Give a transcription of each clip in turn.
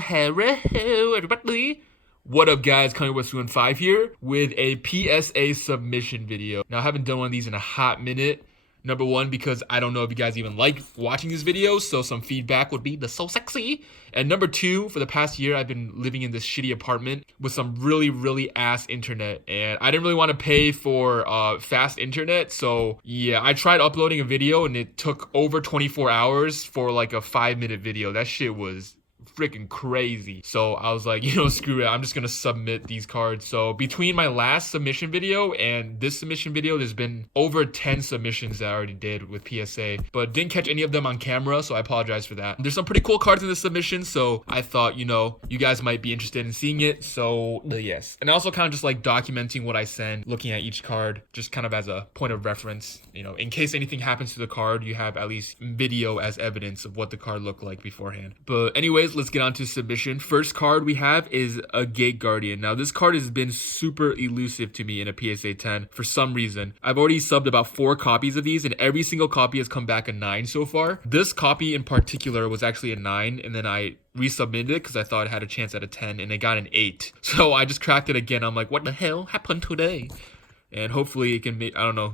Hello, everybody. What up, guys? Coming with Suin 5 here with a PSA submission video. Now, I haven't done one of these in a hot minute. Number one, because I don't know if you guys even like watching these videos, so some feedback would be the so sexy. And number two, for the past year, I've been living in this shitty apartment with some really ass internet, and I didn't really want to pay for fast internet. So yeah, I tried uploading a video and it took over 24 hours for like a 5-minute video. That shit was freaking crazy. So I was like, screw it, I'm just gonna submit these cards. So between my last submission video and this submission video, there's been over 10 submissions that I already did with PSA, but didn't catch any of them on camera, so I apologize for that. There's some pretty cool cards in the submission, so I thought, you guys might be interested in seeing it. So yes, and also kind of just like documenting what I send, looking at each card just kind of as a point of reference, in case anything happens to the card, you have at least video as evidence of what the card looked like beforehand. But anyways, let's get on to submission. First card we have is a Gate Guardian. Now, this card has been super elusive to me in a PSA 10 for some reason. I've already subbed about 4 copies of these, and every single copy has come back a 9 so far. This copy in particular was actually a 9, and then I resubmitted it because I thought it had a chance at a 10, and it got an 8. So I just cracked it again. I'm like, what the hell happened today? And hopefully it can,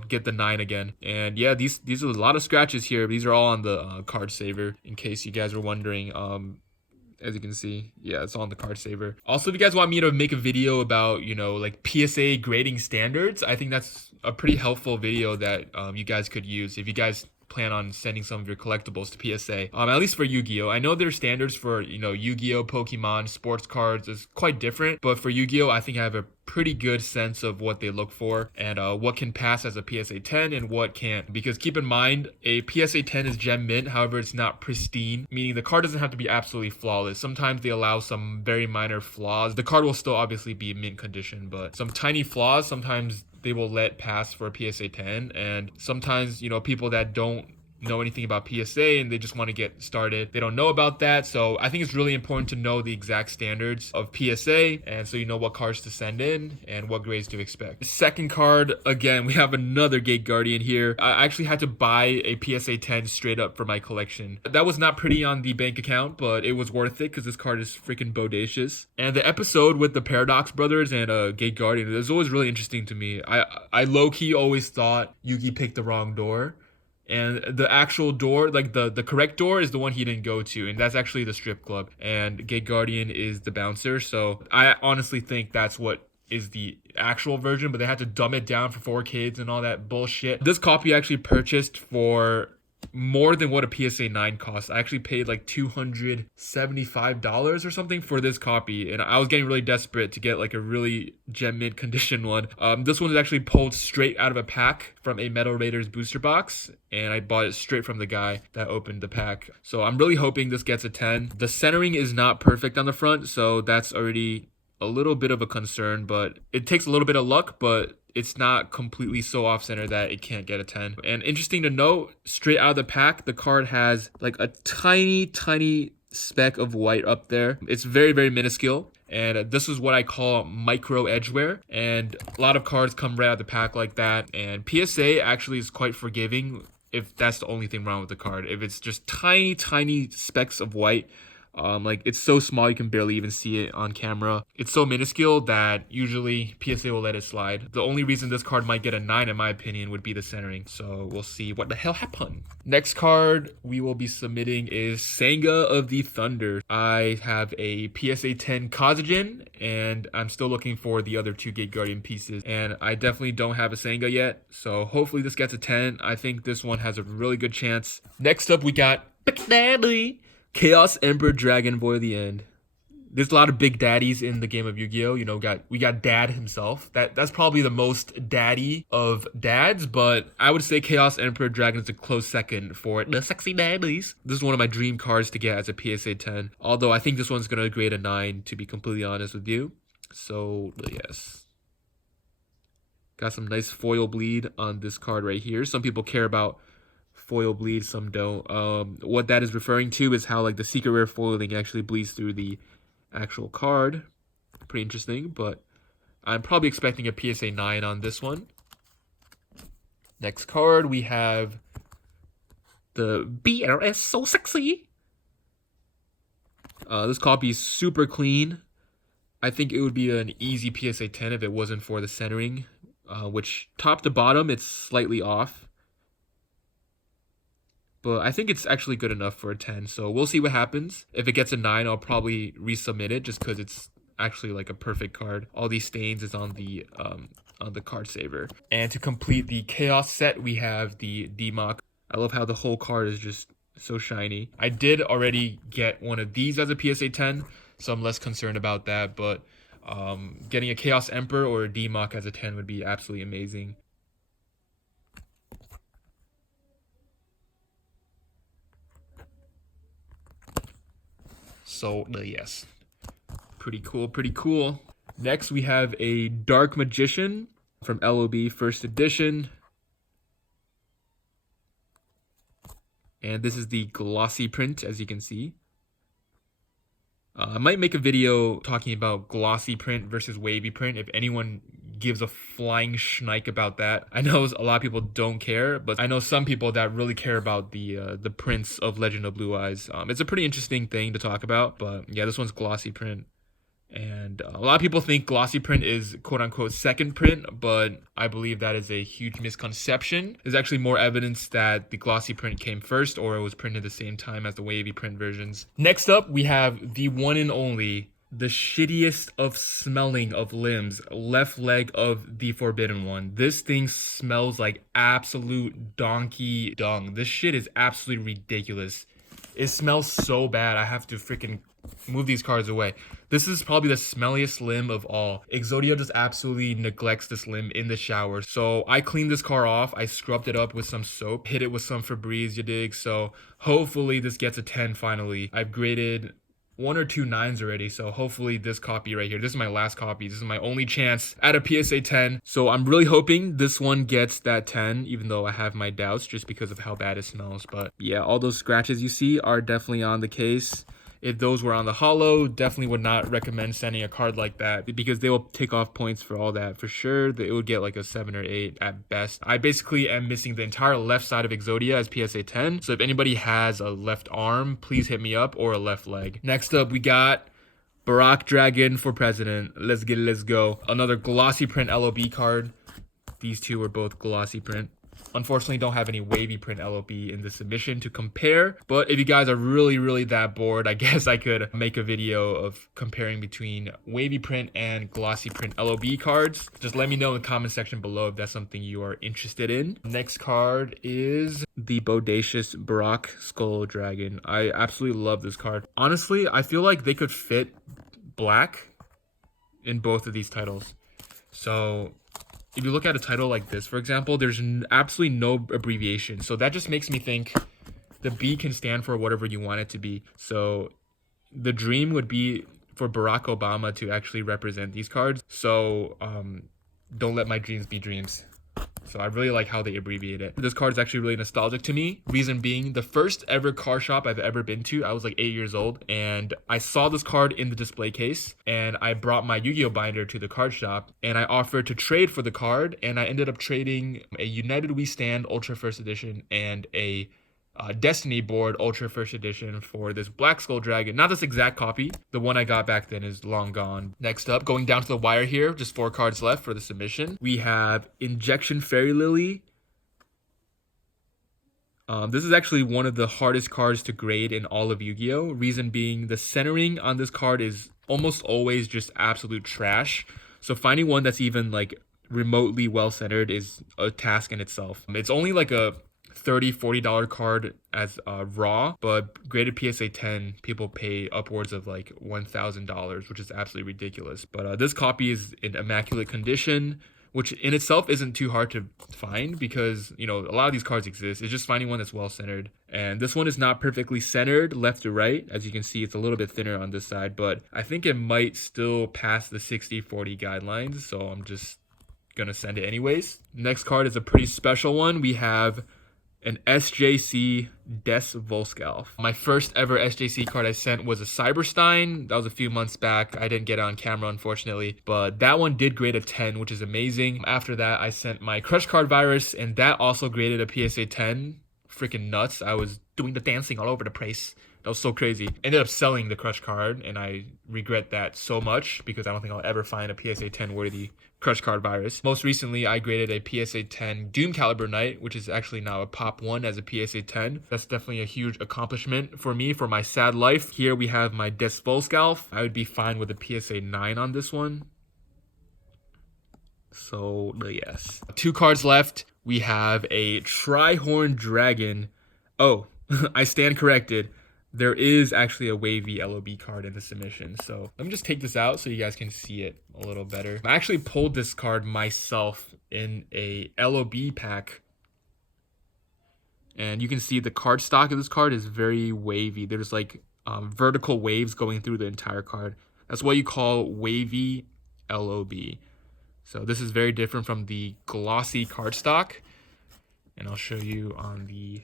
get the 9 again. And yeah, these are a lot of scratches here. These are all on the card saver, in case you guys were wondering. As you can see, yeah, it's on the card saver. Also, if you guys want me to make a video about, like PSA grading standards, I think that's a pretty helpful video that you guys could use if you guys plan on sending some of your collectibles to PSA, at least for Yu-Gi-Oh. I know their standards for, Yu-Gi-Oh, Pokemon, sports cards is quite different, but for Yu-Gi-Oh, I think I have a pretty good sense of what they look for and what can pass as a PSA 10 and what can't. Because keep in mind, a PSA 10 is gem mint, however, it's not pristine, meaning the card doesn't have to be absolutely flawless. Sometimes they allow some very minor flaws. The card will still obviously be mint condition, but some tiny flaws, sometimes they will let pass for a PSA 10. And sometimes, people that don't know anything about PSA and they just want to get started, they don't know about that. So I think it's really important to know the exact standards of PSA, and so you know what cards to send in and what grades to expect. Second card, again, we have another Gate Guardian here. I actually had to buy a PSA 10 straight up for my collection. That was not pretty on the bank account, but it was worth it because this card is freaking Bodacious. And the episode with the Paradox brothers and Gate Guardian is always really interesting to me. I low-key always thought Yugi picked the wrong door, and the actual door, like the correct door, is the one he didn't go to, and that's actually the strip club, and Gate Guardian is the bouncer. So I honestly think that's what is the actual version, but they had to dumb it down for 4 kids and all that bullshit. This copy I actually purchased for more than what a PSA 9 costs. I actually paid like $275 or something for this copy, and I was getting really desperate to get like a really gem mint condition one. This one is actually pulled straight out of a pack from a Metal Raiders booster box, and I bought it straight from the guy that opened the pack. So I'm really hoping this gets a 10. The centering is not perfect on the front, so that's already a little bit of a concern, but it takes a little bit of luck, but it's not completely so off-center that it can't get a 10. And interesting to note, straight out of the pack, the card has like a tiny speck of white up there. It's very minuscule, and this is what I call micro edgeware, and a lot of cards come right out of the pack like that. And PSA actually is quite forgiving if that's the only thing wrong with the card. If it's just tiny specks of white, like it's so small you can barely even see it on camera. It's so minuscule that usually PSA will let it slide. The only reason this card might get a 9 in my opinion would be the centering. So we'll see what the hell happened. Next card we will be submitting is Sanga of the Thunder. I have a PSA 10 Kazajan, and I'm still looking for the other 2 Gate Guardian pieces, and I definitely don't have a Sanga yet. So hopefully this gets a 10. I think this one has a really good chance. Next up we got Big Daddy Chaos Emperor Dragon, Boy of the End. There's a lot of big daddies in the game of Yu-Gi-Oh. We got Dad himself. That's probably the most daddy of dads, but I would say Chaos Emperor Dragon is a close second for the sexy daddies. This is one of my dream cards to get as a PSA 10, although I think this one's gonna grade a 9, to be completely honest with you. So yes, got some nice foil bleed on this card right here. Some people care about foil bleed, some don't. What that is referring to is how like the secret rare foiling actually bleeds through the actual card. Pretty interesting, but I'm probably expecting a PSA 9 on this one. Next card we have the BRS So Sexy This copy is super clean. I think it would be an easy PSA 10 if it wasn't for the centering, which top to bottom, it's slightly off. But I think it's actually good enough for a 10, so we'll see what happens. If it gets a 9, I'll probably resubmit it just because it's actually like a perfect card. All these stains is on the card saver. And to complete the Chaos set, we have the DMOC. I love how the whole card is just so shiny. I did already get one of these as a PSA 10, so I'm less concerned about that, but getting a Chaos Emperor or a DMOC as a 10 would be absolutely amazing. So, yes. Pretty cool, pretty cool. Next, we have a Dark Magician from LOB first edition. And this is the glossy print, as you can see. I might make a video talking about glossy print versus wavy print if anyone gives a flying schneik about that. I know a lot of people don't care, but I know some people that really care about the prints of Legend of Blue Eyes. It's a pretty interesting thing to talk about, but yeah, this one's glossy print. And a lot of people think glossy print is quote-unquote second print, but I believe that is a huge misconception. There's actually more evidence that the glossy print came first or it was printed at the same time as the wavy print versions. Next up, we have the one and only, the shittiest of smelling of limbs, left leg of the Forbidden One. This thing smells like absolute donkey dung. This shit is absolutely ridiculous. It smells so bad, I have to freaking move these cards away. This is probably the smelliest limb of all. YuGiOh just absolutely neglects this limb in the shower. So I cleaned this car off. I scrubbed it up with some soap, hit it with some Febreze, you dig? So hopefully this gets a 10 finally. I've graded 1 or 2 9s already, so hopefully this copy right here, this is my last copy, this is my only chance at a PSA 10, so I'm really hoping this one gets that 10, even though I have my doubts just because of how bad it smells. But yeah, all those scratches you see are definitely on the case. If those were on the holo, definitely would not recommend sending a card like that because they will take off points for all that. For sure, it would get like a 7 or 8 at best. I basically am missing the entire left side of YuGiOh as PSA 10. So if anybody has a left arm, please hit me up, or a left leg. Next up, we got Barak Dragon for president. Let's get it, let's go. Another glossy print LOB card. These two were both glossy print. Unfortunately, don't have any wavy print LOB in the submission to compare, but if you guys are really that bored, I guess I could make a video of comparing between wavy print and glossy print LOB cards. Just let me know in the comment section below if that's something you are interested in. Next card is the Bodacious Barak Skull Dragon. I absolutely love this card. Honestly, I feel like they could fit black in both of these titles. So if you look at a title like this, for example, there's absolutely no abbreviation. So that just makes me think the B can stand for whatever you want it to be. So the dream would be for Barack Obama to actually represent these cards. So don't let my dreams be dreams. So I really like how they abbreviate it. This card is actually really nostalgic to me. Reason being, the first ever car shop I've ever been to, I was like 8 years old, and I saw this card in the display case, and I brought my YuGiOh binder to the card shop, and I offered to trade for the card, and I ended up trading a United We Stand Ultra First Edition and a Destiny board Ultra First Edition for this Black Skull Dragon. Not this exact copy. The one I got back then is long gone. Next up, going down to the wire here, just 4 cards left for the submission. We have Injection Fairy Lily. This is actually one of the hardest cards to grade in all of YuGiOh. Reason being, the centering on this card is almost always just absolute trash. So finding one that's even like remotely well centered is a task in itself. It's only like a $30-$40 card as raw, but graded PSA 10 people pay upwards of like $1,000, which is absolutely ridiculous. But this copy is in immaculate condition, which in itself isn't too hard to find because, you know, a lot of these cards exist. It's just finding one that's well centered. And this one is not perfectly centered left to right. As you can see, it's a little bit thinner on this side, but I think it might still pass the 60-40 guidelines, so I'm just gonna send it anyways. Next card is a pretty special one. We have an SJC Des Volskalf. My first ever SJC card I sent was a Cyberstein. That was a few months back. I didn't get it on camera, unfortunately, but that one did grade a 10, which is amazing. After that, I sent my Crush Card Virus, and that also graded a PSA 10. Freaking nuts. I was doing the dancing all over the place. That was so crazy. Ended up selling the Crush card, and I regret that so much because I don't think I'll ever find a PSA 10 worthy Crush card virus. Most recently, I graded a PSA 10 Doom Caliber Knight, which is actually now a Pop 1 as a PSA 10. That's definitely a huge accomplishment for me, for my sad life. Here we have my Desvolskalf. I would be fine with a PSA 9 on this one. So, yes. 2 cards left. We have a Trihorn Dragon. Oh, I stand corrected. There is actually a wavy LOB card in the submission. So let me just take this out so you guys can see it a little better. I actually pulled this card myself in a LOB pack. And you can see the card stock of this card is very wavy. There's like vertical waves going through the entire card. That's what you call wavy LOB. So this is very different from the glossy cardstock. And I'll show you on the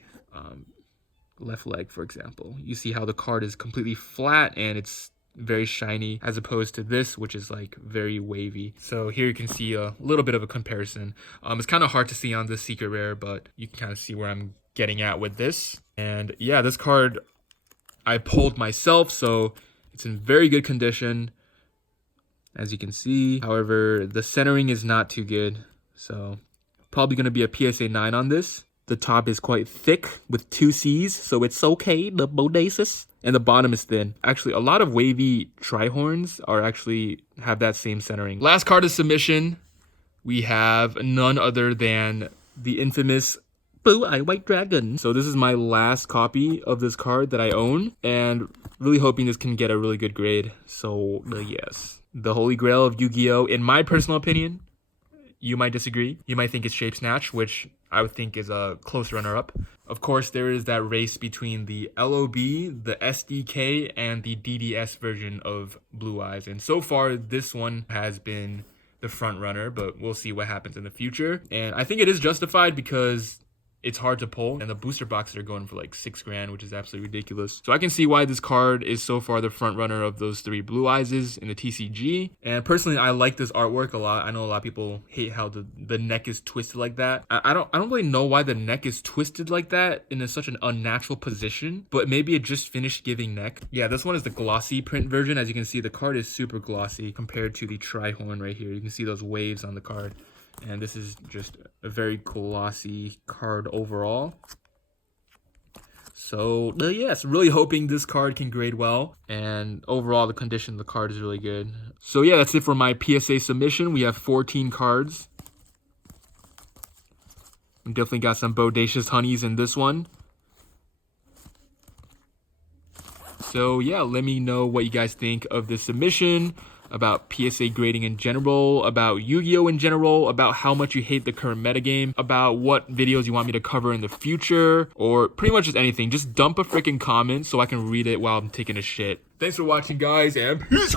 left leg, for example. You see how the card is completely flat and it's very shiny, as opposed to this, which is like very wavy. So here you can see a little bit of a comparison. It's kind of hard to see on this secret rare, but you can kind of see where I'm getting at with this. And yeah, this card I pulled myself, so it's in very good condition, as you can see. However, the centering is not too good, so probably going to be a PSA 9 on this. The top is quite thick with 2 C's, so it's okay, the Bodacious. And the bottom is thin. Actually, a lot of wavy Trihorns are actually have that same centering. Last card of submission, we have none other than the infamous Barak White Dragon. So this is my last copy of this card that I own, and really hoping this can get a really good grade. So yes, the holy grail of Yu-Gi-Oh! In my personal opinion. You might disagree. You might think it's Shape Snatch, which I would think is a close runner-up. Of course, there is that race between the LOB, the SDK, and the DDS version of Blue Eyes. And so far, this one has been the front runner, but we'll see what happens in the future. And I think it is justified because it's hard to pull, and the booster boxes are going for like $6,000, which is absolutely ridiculous. So I can see why this card is so far the front runner of those 3 Blue Eyes in the TCG. And personally, I like this artwork a lot. I know a lot of people hate how the neck is twisted like that. I don't really know why the neck is twisted like that in such an unnatural position, but maybe it just finished giving neck. Yeah, this one is the Glossy Print version. As you can see, the card is super glossy compared to the Trihorn right here. You can see those waves on the card. And this is just a very glossy card overall. So yes, really hoping this card can grade well. And overall, the condition of the card is really good. So yeah, that's it for my PSA submission. We have 14 cards. We definitely got some Bodacious honeys in this one. So yeah, let me know what you guys think of this submission, about PSA grading in general, about Yu-Gi-Oh! In general, about how much you hate the current metagame, about what videos you want me to cover in the future, or pretty much just anything. Just dump a freaking comment so I can read it while I'm taking a shit. Thanks for watching, guys, and peace!